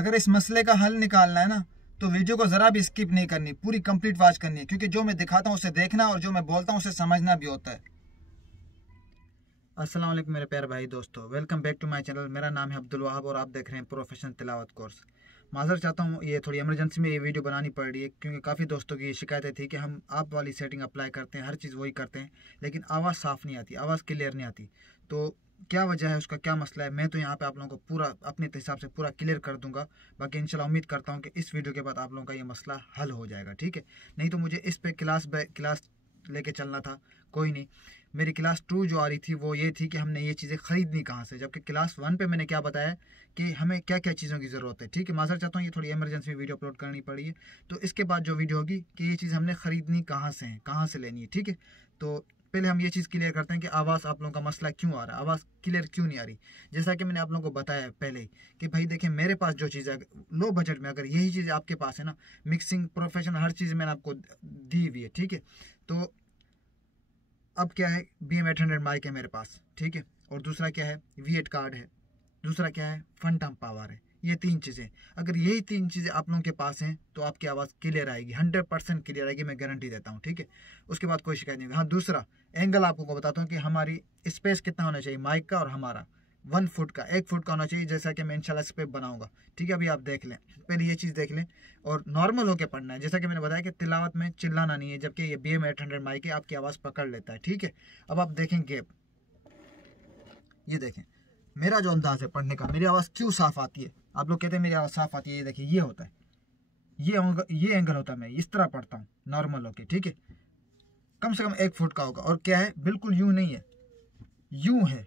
अगर इस मसले का हल निकालना है ना तो वीडियो को ज़रा भी स्किप नहीं करनी, पूरी कंप्लीट वॉच करनी है, क्योंकि जो मैं दिखाता हूँ उसे देखना और जो मैं बोलता हूँ उसे समझना भी होता है। अस्सलाम वालेकुम मेरे प्यारे भाई दोस्तों, welcome back to my channel. मेरा नाम है अब्दुल वहाब और आप देख रहे हैं प्रोफेशनल तिलावत कोर्स। माज़र चाहता हूँ, ये थोड़ी इमरजेंसी में ये वीडियो बनानी पड़ रही है क्योंकि काफ़ी दोस्तों की शिकायतें थी कि हम आप वाली सेटिंग अप्लाई करते हैं, हर चीज़ वही करते हैं, लेकिन आवाज़ साफ़ नहीं आती, आवाज़ क्लियर नहीं आती। तो क्या वजह है, उसका क्या मसला है, मैं तो यहाँ पे आप लोगों को पूरा अपने हिसाब से पूरा क्लियर कर दूंगा। बाकी इंशाल्लाह उम्मीद करता हूँ कि इस वीडियो के बाद आप लोगों का ये मसला हल हो जाएगा, ठीक है। नहीं तो मुझे इस पे क्लास लेके चलना था, कोई नहीं। मेरी क्लास 2 जो आ रही थी वो ये थी कि हमने ये चीज़ें ख़रीदनी कहाँ से, जबकि क्लास 1 पे मैंने क्या बताया कि हमें क्या क्या चीज़ों की ज़रूरत है, ठीक है। माज़र चाहता हूँ, ये थोड़ी इमरजेंसी में वीडियो अपलोड करनी पड़ी है, तो इसके बाद जो वीडियो होगी कि ये चीज़ हमने ख़रीदनी कहाँ से है, कहाँ से लेनी है, ठीक है। तो पहले हम ये चीज़ क्लियर करते हैं कि आवाज़ आप लोगों का मसला क्यों आ रहा है, आवाज़ क्लियर क्यों नहीं आ रही। जैसा कि मैंने आप लोगों को बताया पहले ही कि भाई देखें, मेरे पास जो चीज़ है लो बजट में, अगर यही चीज़ आपके पास है ना, मिक्सिंग प्रोफेशनल हर चीज़ मैंने आपको दी हुई है, ठीक है। तो अब क्या है, BM800 माइक है मेरे पास, ठीक है। और दूसरा क्या है, V8 कार्ड है, दूसरा क्या है, फंटम पावर है। ये 3 चीज़ें, अगर यही 3 चीज़ें आप लोगों के पास हैं तो आपकी आवाज़ क्लियर आएगी, 100% क्लियर आएगी, मैं गारंटी देता हूँ, ठीक है। उसके बाद कोई शिकायत नहीं। हाँ, दूसरा एंगल आपको बताता हूँ कि हमारी स्पेस कितना होना चाहिए माइक का, और हमारा 1 फुट का 1 फुट का होना चाहिए, जैसा कि मैं इंशाल्लाह इस पर बनाऊंगा, ठीक है। अभी आप देख लें, पहले ये चीज़ देख लें और नॉर्मल होकर पढ़ना है। जैसा कि मैंने बताया कि तिलावत में चिल्लाना नहीं है, जबकि ये BM800 माइक है, आपकी आवाज़ पकड़ लेता है, ठीक है। अब आप देखें गैप, ये देखें मेरा जो अंदाज़ है पढ़ने का, मेरी आवाज़ क्यों साफ़ आती है। आप लोग कहते हैं मेरी आवाज़ साफ़ आती है, ये देखिए ये होता है, ये एंगल होता है, मैं इस तरह पढ़ता हूँ नॉर्मल होके, ठीक है। कम से कम 1 फुट का होगा, और क्या है, बिल्कुल यूँ नहीं है, यूँ है,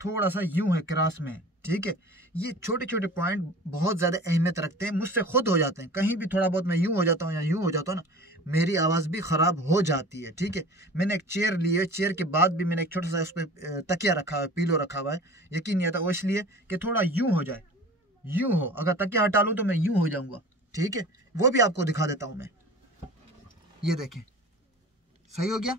थोड़ा सा यूँ है, क्रॉस में, ठीक है। ये छोटे छोटे पॉइंट बहुत ज़्यादा अहमियत रखते हैं, मुझसे खुद हो जाते हैं। कहीं भी थोड़ा बहुत मैं यूँ हो जाता हूँ या यूँ हो जाता हूँ ना, मेरी आवाज़ भी ख़राब हो जाती है, ठीक है। मैंने एक चेयर ली है, चेयर के बाद भी मैंने एक छोटा सा उस पर तकिया रखा हुआ है, पीलो रखा हुआ है, यकीन नहीं आता, वो इसलिए कि थोड़ा यूँ हो जाए, यूँ हो, अगर तकिया हटा लूँ तो मैं यूँ हो जाऊँगा, ठीक है। वो भी आपको दिखा देता हूँ मैं, ये देखें सही हो गया,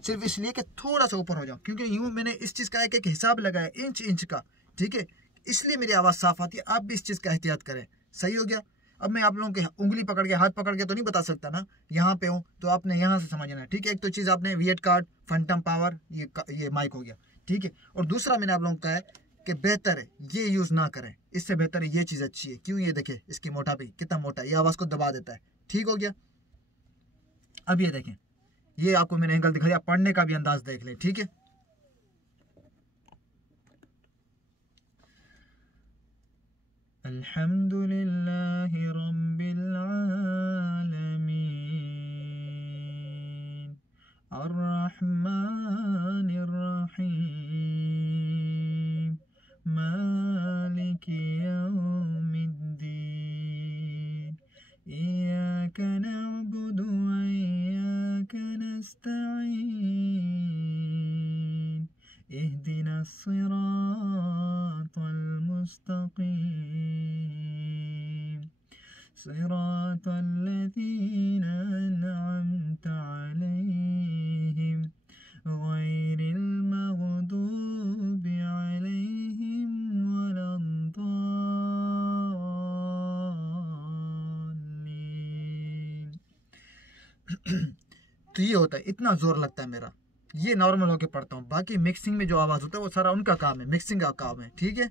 सिर्फ इसलिए कि थोड़ा सा ऊपर हो जाऊं, क्योंकि यूं मैंने इस चीज़ का एक हिसाब लगाया, इंच इंच का, ठीक है, इसलिए मेरी आवाज़ साफ आती है। आप भी इस चीज़ का एहतियात करें, सही हो गया। अब मैं आप लोगों के उंगली पकड़ के, हाथ पकड़ के तो नहीं बता सकता ना, यहाँ पे हूँ तो आपने यहाँ से समझना है, ठीक है। एक तो चीज़ आपने V8 कार्ड, फंटम पावर, ये माइक हो गया, ठीक है। और दूसरा मैंने आप लोगों को कहा है कि बेहतर है ये यूज़ ना करें, इससे बेहतर है ये चीज़ अच्छी है। क्यों, ये देखें इसकी मोटा भी कितना मोटा है, ये आवाज़ को दबा देता है, ठीक हो गया। अब ये देखें, ये आपको मैंने एंगल दिखा दिया, पढ़ने का भी अंदाज देख ले, ठीक है। अल्हम्दुलिल्लाहि रब्बिल आलमीन अर्रहमानिर रहीम मालिकि यौमिद्दीन इय्याका नअबुदु व इय्याका नस्तईन इहदिना सिरातल मुस्तकीम सिरातल लज़ीना अनअमता अलैहिम गैरिल मग़दूबि अलैहिम वलद्दाल्लीन। तो ये होता है, इतना जोर लगता है मेरा, ये नॉर्मल होके पढ़ता हूँ। बाकी मिक्सिंग में जो आवाज़ होता है वो सारा उनका काम है, मिक्सिंग का काम है, ठीक है,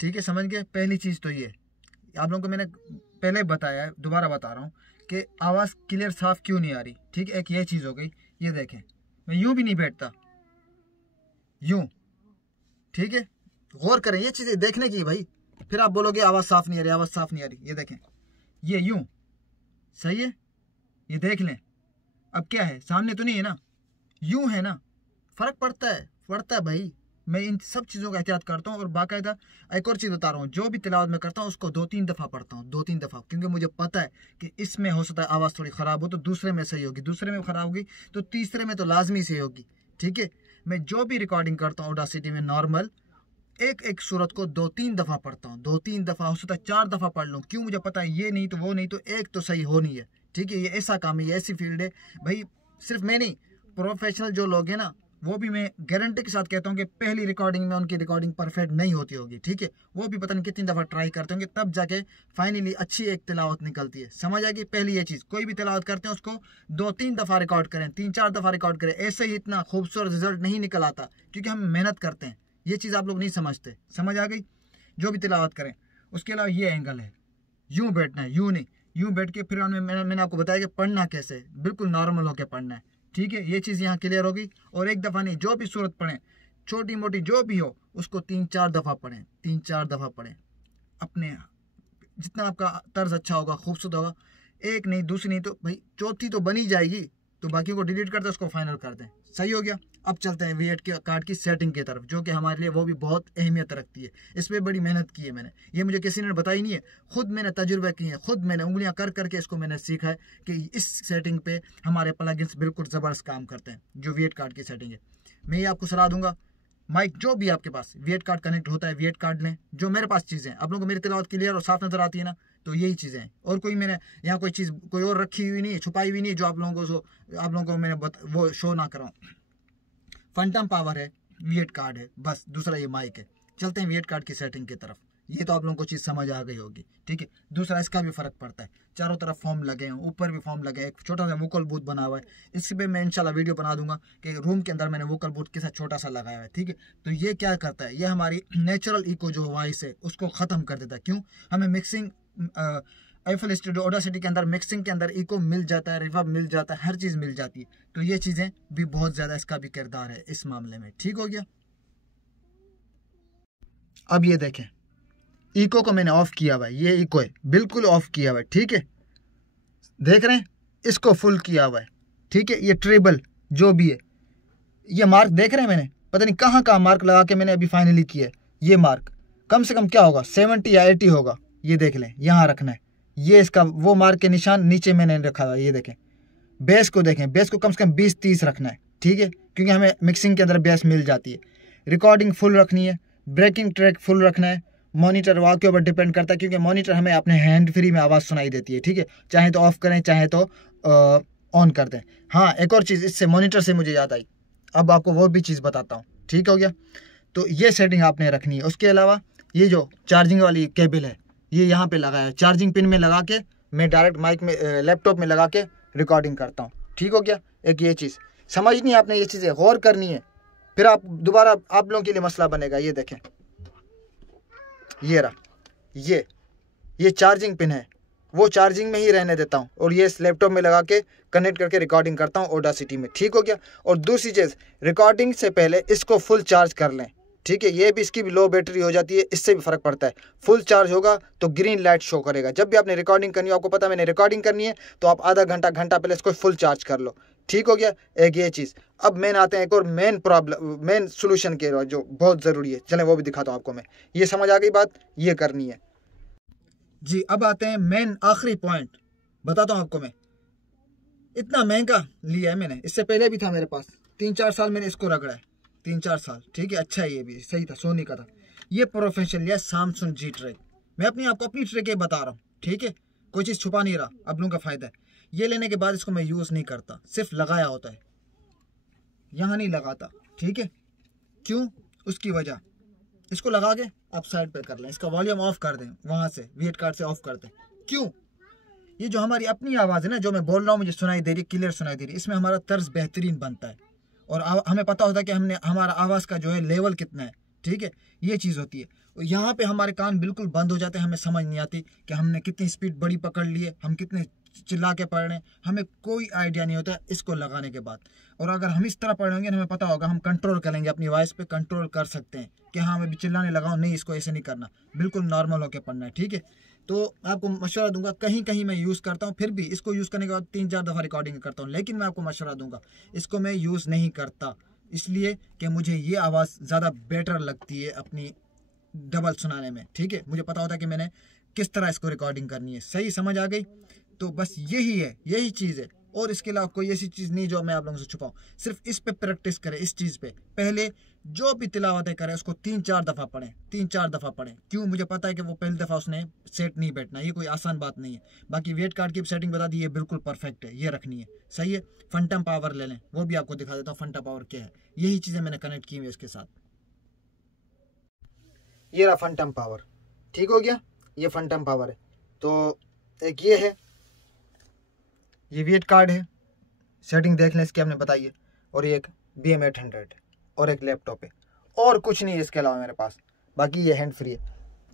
ठीक है, समझ गए। पहली चीज़ तो ये आप लोगों को मैंने पहले बताया है, दोबारा बता रहा हूँ कि आवाज़ क्लियर साफ क्यों नहीं आ रही, ठीक है। एक ये चीज़ हो गई, ये देखें मैं यूँ भी नहीं बैठता, यूँ, ठीक है। गौर करें, ये चीज़ें देखने की भाई, फिर आप बोलोगे आवाज़ साफ नहीं आ रही, आवाज़ साफ नहीं आ रही। ये देखें, ये यूँ सही है, ये देख लें। अब क्या है, सामने तो नहीं है ना, यूं है ना, फ़र्क पड़ता है भाई। मैं इन सब चीज़ों का एहतियात करता हूँ, और बाकायदा एक और चीज़ बता रहा हूँ, जो भी तिलावत में करता हूँ उसको 2-3 दफ़ा पढ़ता हूँ, 2-3 दफ़ा, क्योंकि मुझे पता है कि इसमें हो सकता है आवाज़ थोड़ी ख़राब हो तो दूसरे में सही होगी, दूसरे में ख़राब होगी तो तीसरे में तो लाजमी सही होगी, ठीक है। मैं जो भी रिकॉर्डिंग करता हूँ ऑडासिटी में नॉर्मल, एक एक सूरत को 2-3 दफ़ा पढ़ता हूँ, 2-3 दफ़ा, हो सकता है 4 दफ़ा पढ़ लूँ। क्यों, मुझे पता है ये नहीं तो वो नहीं तो एक तो सही होनी है, ठीक है। ये ऐसा काम है, ये ऐसी फील्ड है भाई, सिर्फ मैं नहीं, प्रोफेशनल जो लोग हैं ना वो भी मैं गारंटी के साथ कहता हूँ कि पहली रिकॉर्डिंग में उनकी रिकॉर्डिंग परफेक्ट नहीं होती होगी, ठीक है। वो भी पता नहीं कितनी दफ़ा ट्राई करते होंगे, तब जाके फाइनली अच्छी एक तिलावत निकलती है। समझ आएगी। पहली ये चीज़, कोई भी तिलावत करते हैं उसको 2-3 दफ़ा रिकॉर्ड करें, 3-4 दफ़ा रिकॉर्ड करें, ऐसे ही इतना खूबसूरत रिजल्ट नहीं निकल आता, क्योंकि हम मेहनत करते हैं। ये चीज़ आप लोग नहीं समझते। समझ आ गई। जो भी तिलावत करें। उसके अलावा ये एंगल है, यूँ बैठना है, यूँ नहीं, यूँ बैठ के फिर मैंने आपको बताया कि पढ़ना कैसे, बिल्कुल नॉर्मल होकर पढ़ना है, ठीक है। ये चीज़ यहाँ क्लियर होगी। और एक दफ़ा नहीं, जो भी सूरत पढ़ें, छोटी मोटी जो भी हो, उसको 3-4 दफ़ा पढ़ें, 3-4 दफ़ा पढ़ें। अपने जितना आपका तर्ज अच्छा होगा, खूबसूरत होगा, एक नहीं, दूसरी नहीं, तो भाई चौथी तो बनी जाएगी। तो बाकी को डिलीट करते उसको फाइनल कर दें। सही हो गया। अब चलते हैं V8 के कार्ड की सेटिंग की तरफ, जो कि हमारे लिए वो भी बहुत अहमियत रखती है। इस पर बड़ी मेहनत की है मैंने, ये मुझे किसी ने बताई नहीं है, खुद मैंने तजुर्बे किए हैं, खुद मैंने उंगलियां कर करके इसको मैंने सीखा है कि इस सेटिंग पे हमारे प्लगइन्स बिल्कुल ज़बरदस्त काम करते हैं। जो V8 कार्ड की सेटिंग है, मैं ये आपको सलाह दूंगा। माइक जो भी आपके पास V8 कार्ड कनेक्ट होता है, V8 कार्ड लें। जो मेरे पास चीज़ें हैं, आप लोगों को मेरी तिलावत क्लियर और साफ नजर आती है ना, तो यही चीज़ें हैं। और कोई मैंने यहाँ कोई चीज़ कोई और रखी हुई नहीं है, छुपाई हुई नहीं है, जो आप लोगों को मैंने वो शो ना कराऊँ। फंटम पावर है, V8 कार्ड है, बस। दूसरा ये माइक है। चलते हैं V8 कार्ड की सेटिंग की तरफ। ये तो आप लोगों को चीज़ समझ आ गई होगी, ठीक है। दूसरा, इसका भी फ़र्क पड़ता है। चारों तरफ फॉर्म लगे हैं, ऊपर भी फॉर्म लगे हैं, एक छोटा सा वोकल बूथ बना हुआ है। इस पर मैं इंशाल्लाह वीडियो बना दूंगा कि रूम के अंदर मैंने वोकल बूथ के साथ छोटा सा लगाया है, ठीक है। तो ये क्या करता है, ये हमारी नेचुरल इको जो वॉइस है उसको ख़त्म कर देता है। क्यों? हमें मिक्सिंग FL Studio ऑडासिटी के अंदर मिक्सिंग के अंदर इको मिल जाता है, रिवर्ब मिल जाता है, हर चीज़ मिल जाती है। तो ये चीज़ें भी बहुत ज़्यादा इसका भी किरदार है इस मामले में, ठीक हो गया। अब ये देखें, इको को मैंने ऑफ किया हुआ है, ये इको है, बिल्कुल ऑफ किया हुआ है, ठीक है। देख रहे हैं, इसको फुल किया हुआ है, ठीक है। ये ट्रेबल जो भी है, ये मार्क देख रहे हैं, मैंने पता नहीं कहाँ मार्क लगा के मैंने अभी फाइनली किया है। ये मार्क कम से कम क्या होगा, 70 या 80 होगा। ये देख लें, यहाँ रखना है। ये इसका वो मार्क के निशान नीचे मैंने रखा हुआ है। ये देखें, बेस को देखें, बेस को कम से कम 20-30 रखना है, ठीक है, क्योंकि हमें मिक्सिंग के अंदर बेस मिल जाती है। रिकॉर्डिंग फुल रखनी है, ब्रेकिंग ट्रैक फुल रखना है। मॉनिटर वॉल के ऊपर डिपेंड करता है, क्योंकि मॉनिटर हमें अपने हैंड फ्री में आवाज़ सुनाई देती है, ठीक है। चाहे तो ऑफ करें, चाहे तो ऑन कर दें। हाँ, एक और चीज़ इससे मॉनिटर से मुझे याद आई, अब आपको वो भी चीज़ बताता हूँ, ठीक हो गया। तो ये सेटिंग आपने रखनी है। उसके अलावा ये जो चार्जिंग वाली केबल है, ये यहाँ पे लगाया है, चार्जिंग पिन में लगा के मैं डायरेक्ट माइक में लैपटॉप में लगा के रिकॉर्डिंग करता हूँ, ठीक हो गया। एक ये चीज़ समझनी है आपने, ये चीज़ें गौर करनी है, फिर आप दोबारा आप लोगों के लिए मसला बनेगा। ये देखें, ये रहा, ये चार्जिंग पिन है, वो चार्जिंग में ही रहने देता हूँ और ये इस लैपटॉप में लगा के कनेक्ट करके रिकॉर्डिंग करता हूँ ऑडासिटी में, ठीक हो गया। और दूसरी चीज़, रिकॉर्डिंग से पहले इसको फुल चार्ज कर लें, ठीक है। ये भी इसकी भी लो बैटरी हो जाती है, इससे भी फ़र्क पड़ता है। फुल चार्ज होगा तो ग्रीन लाइट शो करेगा। जब भी आपने रिकॉर्डिंग करनी हो, आपको पता है मैंने रिकॉर्डिंग करनी है, तो आप आधा घंटा पहले इसको फुल चार्ज कर लो, ठीक हो गया। एक ये चीज़। अब मेन आते हैं एक और मेन सोल्यूशन के जो बहुत ज़रूरी है, चलें वो भी दिखाता हूँ आपको मैं। ये समझ आ गई बात, ये करनी है जी। अब आते हैं मेन आखिरी पॉइंट, बताता हूँ आपको मैं। इतना महंगा लिया है मैंने, इससे पहले भी था मेरे पास, 3-4 साल मैंने इसको रगड़ा है, 3-4 साल, ठीक है। अच्छा है, ये भी सही था, सोनी का था। ये प्रोफेशनल लिया सैमसंग G ट्रैक। मैं आपको अपनी ट्रैक ये बता रहा हूँ, ठीक है, कोई चीज़ छुपा नहीं रहा, आप लोगों का फ़ायदा है। ये लेने के बाद इसको मैं यूज़ नहीं करता, सिर्फ लगाया होता है, यहाँ नहीं लगाता, ठीक है। क्यों? उसकी वजह, इसको लगा के आप साइड पे कर लें, इसका वॉल्यूम ऑफ कर दें, वहाँ से V8 कार्ड से ऑफ कर दें। क्यों? ये जो हमारी अपनी आवाज़ है ना, जो मैं बोल रहा हूँ मुझे सुनाई दे रही, क्लियर सुनाई दे रही, इसमें हमारा तर्ज बेहतरीन बनता है और हमें पता होता है कि हमारा आवाज़ का जो है लेवल कितना है, ठीक है। ये चीज़ होती है। यहाँ पे हमारे कान बिल्कुल बंद हो जाते हैं, हमें समझ नहीं आती कि हमने कितनी स्पीड बड़ी पकड़ ली है, हम कितने चिल्ला के पढ़ रहे हैं, हमें कोई आइडिया नहीं होता इसको लगाने के बाद। और अगर हम इस तरह पढ़ेंगे, हमें पता होगा, हम कंट्रोल करेंगे, अपनी वॉइस पे कंट्रोल कर सकते हैं कि हाँ मैं भी चिल्लाने लगाऊँ, नहीं इसको ऐसे नहीं करना, बिल्कुल नॉर्मल होकर पढ़ना है, ठीक है। तो आपको मशवरा दूंगा, कहीं मैं यूज़ करता हूँ, फिर भी इसको यूज़ करने के बाद 3-4 दफ़ा रिकॉर्डिंग करता हूँ, लेकिन मैं आपको मशवरा दूंगा, इसको मैं यूज़ नहीं करता, इसलिए कि मुझे ये आवाज़ ज़्यादा बेटर लगती है अपनी डबल सुनाने में, ठीक है। मुझे पता होता है कि मैंने किस तरह इसको रिकॉर्डिंग करनी है। सही समझ आ गई? तो बस यही चीज़ है, और इसके अलावा कोई ऐसी चीज़ नहीं जो मैं आप लोगों से छुपाऊँ। सिर्फ इस पे प्रैक्टिस करें, इस चीज़ पे। पहले जो भी तिलावतें करें उसको 3-4 दफ़ा पढ़ें, 3-4 दफ़ा पढ़ें। क्यों? मुझे पता है कि वो पहली दफ़ा उसने सेट नहीं बैठना, ये कोई आसान बात नहीं है। बाकी वेट कार्ड की सेटिंग बता दी, ये बिल्कुल परफेक्ट है, ये रखनी है, सही है। फंटम पावर ले लें, वो भी आपको दिखा देता हूँ फंटम पावर क्या है। यही चीज़ें मैंने कनेक्ट की हुई है इसके साथ। ये रहा फंटम पावर, ठीक हो गया, ये फंटम पावर है। तो एक ये है, ये वेट कार्ड है, सेटिंग देख लें इसकी, आपने बताइए। और ये एक BM800 और एक लैपटॉप है, और कुछ नहीं है इसके अलावा मेरे पास। बाकी ये हैंड फ्री है।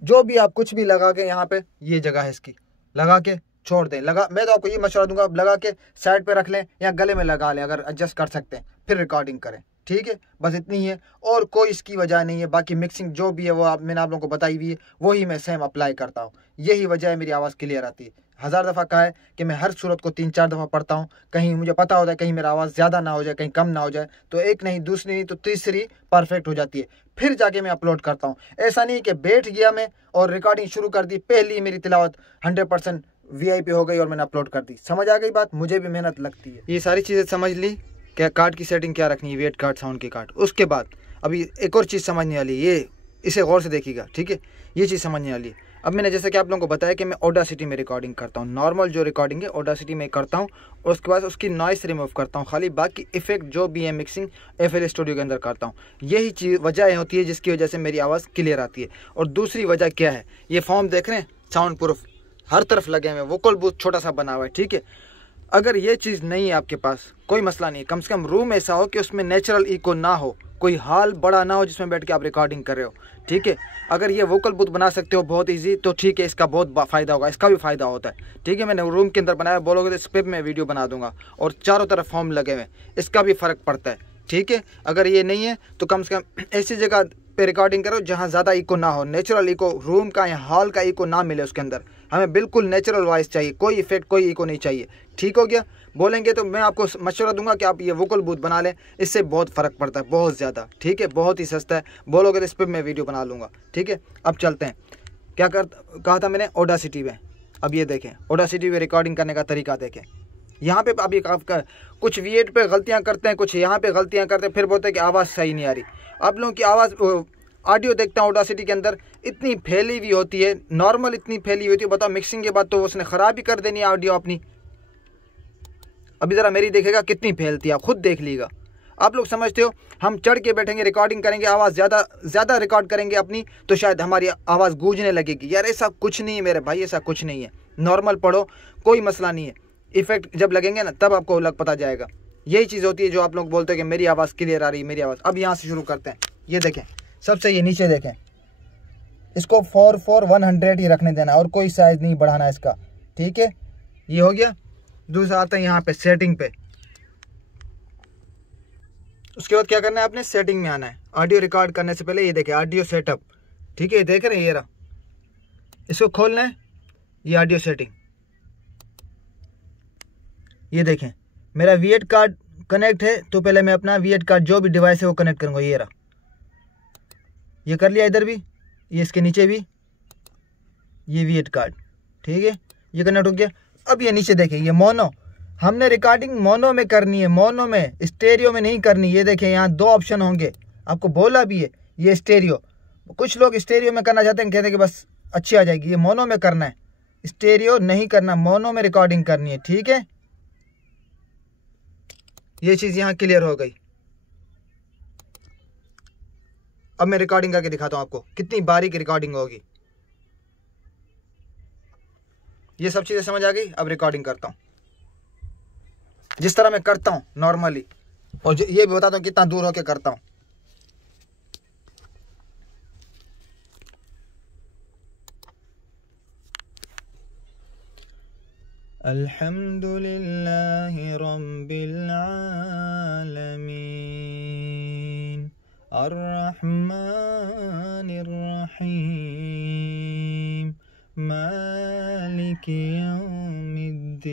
जो भी आप कुछ भी लगा के यहाँ पे, ये जगह है इसकी, लगा के छोड़ दें। मैं तो आपको ये मशवरा दूंगा, आप लगा के साइड पे रख लें या गले में लगा लें, अगर एडजस्ट कर सकते हैं, फिर रिकॉर्डिंग करें, ठीक है। बस इतनी ही है, और कोई इसकी वजह नहीं है। बाकी मिक्सिंग जो भी है वो मैंने आप लोगों को बताई हुई है, वही मैं सेम अप्लाई करता हूँ। यही वजह है मेरी आवाज़ क्लियर आती है। 1000 दफ़ा कहा है कि मैं हर सूरत को 3-4 दफ़ा पढ़ता हूँ। कहीं मुझे पता होता है कहीं मेरा आवाज़ ज़्यादा ना हो जाए, कहीं कम ना हो जाए, तो एक नहीं, दूसरी नहीं, तो तीसरी परफेक्ट हो जाती है। फिर जाके मैं अपलोड करता हूँ। ऐसा नहीं कि बैठ गया मैं और रिकॉर्डिंग शुरू कर दी, पहली मेरी तिलावत 100% VIP हो गई और मैंने अपलोड कर दी। समझ आ गई बात? मुझे भी मेहनत लगती है। ये सारी चीज़ें समझ ली, क्या कार्ड की सेटिंग क्या रखनी है, वेट कार्ड, साउंड की कार्ड। उसके बाद अभी एक और चीज़ समझने वाली है, ये इसे गौर से देखिएगा, ठीक है। ये चीज़ समझने वाली है। अब मैंने जैसे कि आप लोगों को बताया कि मैं ऑडासिटी में रिकॉर्डिंग करता हूँ। नॉर्मल जो रिकॉर्डिंग है ऑडासिटी में करता हूँ, और उसके बाद उसकी नॉइस रिमूव करता हूँ खाली। बाकी इफेक्ट जो भी है मिक्सिंग FL स्टूडियो के अंदर करता हूँ। यही चीज़ वजह होती है जिसकी वजह से मेरी आवाज़ क्लियर आती है। और दूसरी वजह क्या है, ये फॉर्म देख रहे हैं, साउंड प्रूफ हर तरफ लगे हुए हैं, वोकल बूथ छोटा सा बना हुआ है, ठीक है। अगर ये चीज़ नहीं है आपके पास, कोई मसला नहीं, कम से कम रूम ऐसा हो कि उसमें नेचुरल इको ना हो, कोई हॉल बड़ा ना हो जिसमें बैठ के आप रिकॉर्डिंग कर रहे हो, ठीक है। अगर ये वोकल बूथ बना सकते हो बहुत इजी, तो ठीक है, इसका बहुत फ़ायदा होगा, इसका भी फ़ायदा होता है, ठीक है। मैंने रूम के अंदर बनाया, बोलोगे तो इस पर मैं वीडियो बना दूंगा। और चारों तरफ फॉर्म लगे हुए, इसका भी फ़र्क पड़ता है, ठीक है। अगर ये नहीं है तो कम से कम ऐसी जगह पे रिकॉर्डिंग करो जहाँ ज़्यादा इको ना हो, नेचुरल इको, रूम का या हॉल का इको ना मिले उसके अंदर। हमें बिल्कुल नेचुरल वॉइस चाहिए, कोई इफेक्ट, कोई इको नहीं चाहिए, ठीक हो गया। बोलेंगे तो मैं आपको मशवरा दूंगा कि आप ये वोकल बूथ बना लें, इससे बहुत फ़र्क पड़ता है, बहुत ज़्यादा, ठीक है। बहुत ही सस्ता है, बोलोगे तो इस पर मैं वीडियो बना लूँगा, ठीक है। अब चलते हैं, क्या कहा था मैंने, ऑडासिटी में। अब ये देखें, ऑडासिटी में रिकॉर्डिंग करने का तरीका देखें। यहाँ पे अभी कुछ V8 पे गलतियाँ करते हैं, कुछ यहाँ पे गलतियाँ करते हैं, फिर बोलते हैं कि आवाज़ सही नहीं आ रही। आप लोगों की आवाज़, ऑडियो देखता हूँ ऑडासिटी के अंदर इतनी फैली हुई होती है, नॉर्मल इतनी फैली हुई होती है, बताओ मिक्सिंग के बाद तो उसने ख़राब ही कर देनी है ऑडियो अपनी। अभी ज़रा मेरी देखेगा कितनी फैलती है, आप खुद देख लीजिएगा। आप लोग समझते हो हम चढ़ के बैठेंगे, रिकॉर्डिंग करेंगे, आवाज़ ज़्यादा रिकॉर्ड करेंगे अपनी, तो शायद हमारी आवाज़ गूंजने लगेगी। यार ऐसा कुछ नहीं है मेरे भाई, ऐसा कुछ नहीं है। नॉर्मल पढ़ो, कोई मसला नहीं है। इफेक्ट जब लगेंगे ना तब आपको पता जाएगा। यही चीज़ होती है जो आप लोग बोलते हैं कि मेरी आवाज़ क्लियर आ रही है, मेरी आवाज़। अब यहाँ से शुरू करते हैं। ये देखें, सबसे ये नीचे देखें, इसको 44100 ही रखने देना, और कोई साइज़ नहीं बढ़ाना इसका, ठीक है। ये हो गया। दूसरा आता है यहाँ पे सेटिंग पे। उसके बाद क्या करना है, आपने सेटिंग में आना है। ऑडियो रिकॉर्ड करने से पहले ये देखें, ऑडियो सेटअप, ठीक है, देख रहे हैं, ये रहा, इसको खोलना है। ये ऑडियो सेटिंग, ये देखें मेरा V8 कार्ड कनेक्ट है, तो पहले मैं अपना V8 कार्ड जो भी डिवाइस है वो कनेक्ट करूँगा। ये रहा, ये कर लिया, इधर भी, ये इसके नीचे भी, ये V8 कार्ड, ठीक है, ये कनेक्ट हो गया। अब ये नीचे देखें, ये मोनो, हमने रिकॉर्डिंग मोनो में करनी है, मोनो में, स्टेरियो में नहीं करनी। ये देखें यहाँ 2 ऑप्शन होंगे, आपको बोला भी है, ये स्टेरियो। कुछ लोग स्टेरियो में करना चाहते हैं, कहते हैं कि बस अच्छी आ जाएगी। ये मोनो में करना है, स्टेरियो नहीं करना, मोनो में रिकॉर्डिंग करनी है, ठीक है। ये चीज़ यहाँ क्लियर हो गई। अब मैं रिकॉर्डिंग करके दिखाता हूँ आपको कितनी बारीक रिकॉर्डिंग होगी। ये सब चीज़ें समझ आ गई। अब रिकॉर्डिंग करता हूँ जिस तरह मैं करता हूँ नॉर्मली, और ये भी बताता हूँ कितना दूर होके करता हूँ। अल्हम्दुलिल्लाहि रब्बिल आलमीन अर्रहमानिर रहीम मालिकि यौमिद्दीन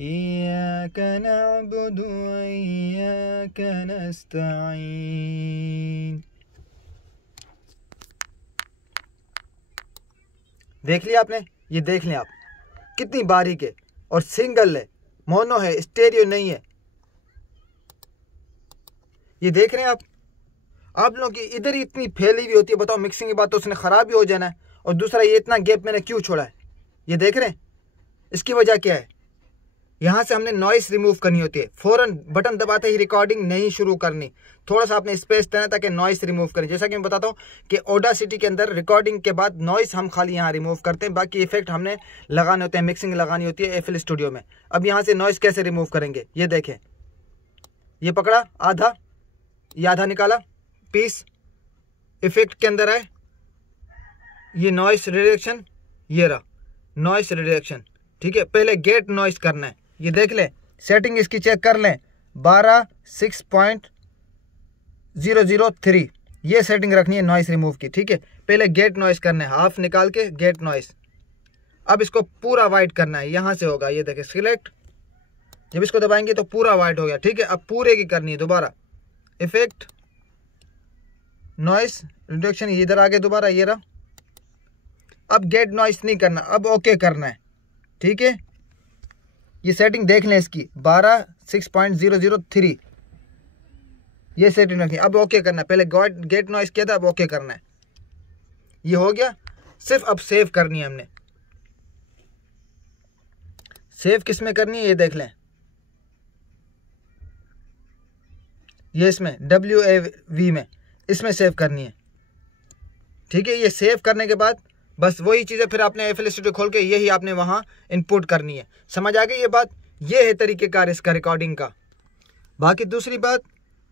इय्याका नअबुदु व इय्याका नस्तईन। देख लिया आपने? ये देख लें आप कितनी बारीक है, और सिंगल है, मोनो है, स्टेरियो नहीं है। ये देख रहे हैं आप लोगों की इधर ही इतनी फैली हुई होती है। बताओ मिक्सिंग के बाद तो उसने ख़राब भी हो जाना है। और दूसरा ये इतना गैप मैंने क्यों छोड़ा है, ये देख रहे हैं, इसकी वजह क्या है। यहाँ से हमने नॉइस रिमूव करनी होती है, फ़ौरन बटन दबाते ही रिकॉर्डिंग नहीं शुरू करनी, थोड़ा सा आपने स्पेस देना ताकि नॉइस रिमूव करें। जैसा कि मैं बताता हूँ कि ऑडासिटी के अंदर रिकॉर्डिंग के बाद नॉइस हम खाली यहाँ रिमूव करते हैं, बाकी इफेक्ट हमने लगाने होते हैं, मिक्सिंग लगानी होती है FL स्टूडियो में। अब यहाँ से नॉइस कैसे रिमूव करेंगे, ये देखें, ये पकड़ा आधा, ये आधा निकाला, पीस इफेक्ट के अंदर है, ये नॉइस रिडक्शन, ये रहा नॉइस रिडक्शन। ठीक है, पहले गेट नॉइस करना है, ये देख लें, सेटिंग इसकी चेक कर लें, 12.6.003 ये सेटिंग रखनी है नॉइस रिमूव की। ठीक है, पहले गेट नॉइस करना है, हाफ निकाल के गेट नॉइस। अब इसको पूरा वाइट करना है, यहाँ से होगा, ये देखें सिलेक्ट, जब इसको दबाएंगे तो पूरा वाइट हो गया। ठीक है, अब पूरे की करनी है, दोबारा इफेक्ट नॉइस रिडक्शन, इधर आगे दोबारा, ये रहा। अब गेट नॉइस नहीं करना, अब ओके करना है। ठीक है, ये सेटिंग देख लें इसकी 12.6.003 ये सेटिंग रखनी है। अब ओके करना है, पहले गेट नॉइस किया था, अब ओके करना है। ये हो गया, सिर्फ अब सेव करनी है हमने। सेव किस में करनी है ये देख लें, ये इसमें WAV में, इसमें सेव करनी है। ठीक है, ये सेव करने के बाद बस वही चीज़ें फिर आपने FL स्टूडियो खोल के यही आपने वहाँ इनपुट करनी है। समझ आ गई ये बात, ये है तरीक़ेकार इसका रिकॉर्डिंग का। बाकी दूसरी बात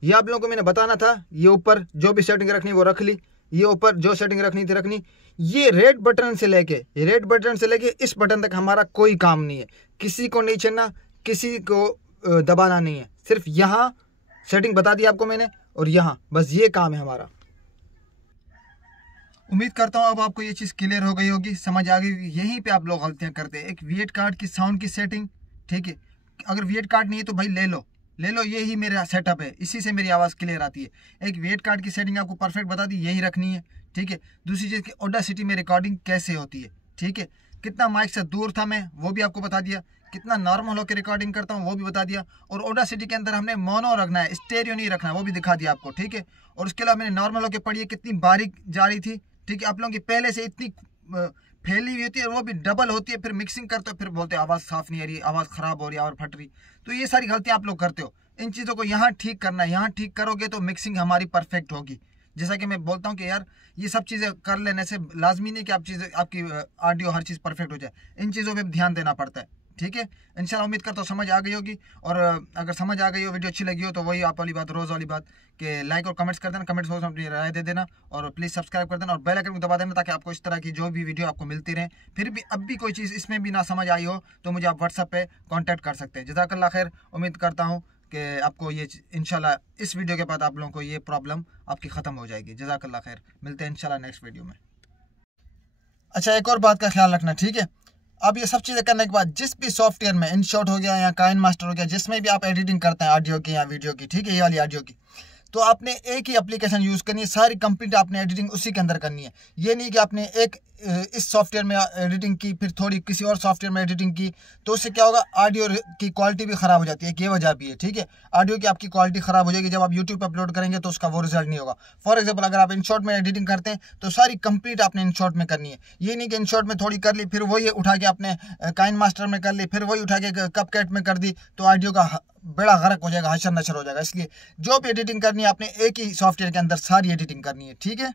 ये आप लोगों को मैंने बताना था, ये ऊपर जो भी सेटिंग रखनी वो रख ली, ये ऊपर जो सेटिंग रखनी थी रखनी। ये रेड बटन से लेके इस बटन तक हमारा कोई काम नहीं है, किसी को नहीं छेड़ना, किसी को दबाना नहीं है, सिर्फ यहाँ सेटिंग बता दी आपको मैंने और यहाँ बस ये काम है हमारा। उम्मीद करता हूँ अब आपको ये चीज़ क्लियर हो गई होगी, समझ आ गई। यहीं पे आप लोग गलतियाँ करते हैं। एक वीएट कार्ड की साउंड की सेटिंग, ठीक है, अगर वीएट कार्ड नहीं है तो भाई ले लो, यही मेरा सेटअप है, इसी से मेरी आवाज़ क्लियर आती है। एक वीएट कार्ड की सेटिंग आपको परफेक्ट बता दी, यही रखनी है। ठीक है, दूसरी चीज़ की ऑडासिटी में रिकॉर्डिंग कैसे होती है। ठीक है, कितना माइक से दूर था मैं वो भी आपको बता दिया, कितना नॉर्मल होकर रिकॉर्डिंग करता हूँ वो भी बता दिया, और ऑडासिटी के अंदर हमने मोनो रखना है, स्टेरियो नहीं रखना है, वो भी दिखा दिया आपको। ठीक है, और उसके अलावा मैंने नॉर्मल होकर पढ़ी है, कितनी बारीक जा रही थी। ठीक है, आप लोगों की पहले से इतनी फैली हुई होती है और वो भी डबल होती है, फिर मिक्सिंग करते हो फिर बोलते हो आवाज़ साफ़ नहीं आ रही, आवाज़ ख़राब हो रही है और फट रही। तो ये सारी गलतियाँ आप लोग करते हो, इन चीज़ों को यहाँ ठीक करना है। यहाँ ठीक करोगे तो मिक्सिंग हमारी परफेक्ट होगी। जैसा कि मैं बोलता हूँ कि यार ये सब चीज़ें कर लेने से लाजमी नहीं कि आपकी ऑडियो हर चीज़ परफेक्ट हो जाए, इन चीज़ों पर ध्यान देना पड़ता है। ठीक है, इंशाल्लाह उम्मीद करता हूँ समझ आ गई होगी। और अगर समझ आ गई हो, वीडियो अच्छी लगी हो, तो वही आप वाली बात, रोज़ वाली बात कि लाइक और कमेंट्स कर देना, कमेंट्स बॉक्स में अपनी राय दे देना, और प्लीज़ सब्सक्राइब कर देना और बेल आइकन को दबा देना, ताकि आपको इस तरह की जो भी वीडियो आपको मिलती रहे। फिर भी अब भी कोई चीज़ इसमें भी ना समझ आई हो तो मुझे आप व्हाट्सएप पे कांटेक्ट कर सकते हैं। जज़ाकल्लाह खैर, उम्मीद करता हूँ कि आपको ये इंशाल्लाह इस वीडियो के बाद आप लोगों को ये प्रॉब्लम आपकी ख़त्म हो जाएगी। जज़ाकल्लाह खैर, मिलते हैं इंशाल्लाह नेक्स्ट वीडियो में। अच्छा, एक और बात का ख्याल रखना, ठीक है। अब ये सब चीज़ें करने के बाद जिस भी सॉफ्टवेयर में, InShot हो गया या काइनमास्टर हो गया, जिसमें भी आप एडिटिंग करते हैं ऑडियो की या वीडियो की, ठीक है, ये वाली ऑडियो की, तो आपने एक ही एप्लीकेशन यूज़ करनी है, सारी कंप्लीट आपने एडिटिंग उसी के अंदर करनी है। ये नहीं कि आपने एक इस सॉफ्टवेयर में एडिटिंग की फिर थोड़ी किसी और सॉफ्टवेयर में एडिटिंग की, तो उससे क्या होगा, ऑडियो की क्वालिटी भी ख़राब हो जाती है। ये वजह भी है, ठीक है, ऑडियो की आपकी क्वालिटी ख़राब हो जाएगी। जब आप यूट्यूब पर अपलोड करेंगे तो उसका वो रिजल्ट नहीं होगा। फॉर एग्जाम्पल, अगर आप InShot में एडिटिंग करते हैं तो सारी कंप्लीट आपने InShot में करनी है। ये नहीं कि InShot में थोड़ी कर ली फिर वही उठा के आपने काइनमास्टर में कर ली, फिर वही उठा के CapCut में कर दी, तो ऑडियो का बड़ा गरक हो जाएगा, हशर नशर हो जाएगा। इसलिए जो भी एडिटिंग करनी है आपने एक ही सॉफ्टवेयर के अंदर सारी एडिटिंग करनी है, ठीक है।